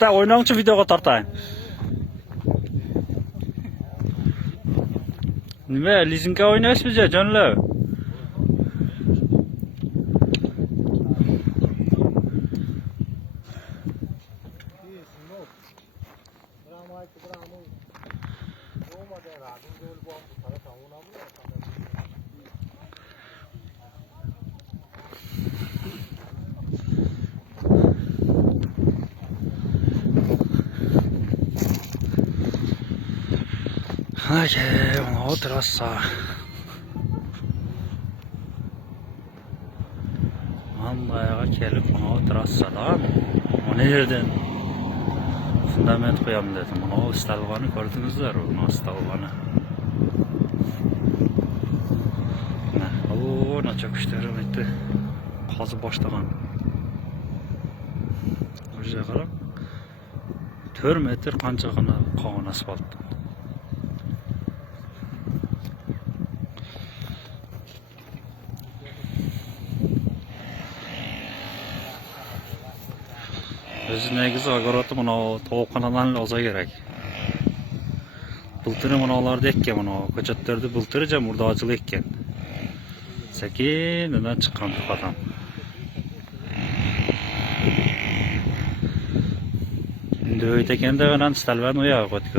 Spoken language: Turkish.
Da oynayınca videoga tartayın. Nima, lizingga o'ynaysizmi jonlar? Hadi, mana terasa. Manbayaga kelip mana terassadan mana yerden fundament koyalım dedim. Mana istalganı gördünüzler, mana istalganı. O ne çok işlerim etti. Kazı başlagan. O'sha qarab. 4 metr qanchagina qolgan asfalt. O'zi negizi agoroti mana tovuqxonadan olsa kerak. Bultiri mana ularda ekkan mana ko'chatlarda bultiri jamurdochilik ekkan. Sakinidan chiqqan tuxadan. Endi o'yta ekanda bilan istalgan o'yaga qo'ydik.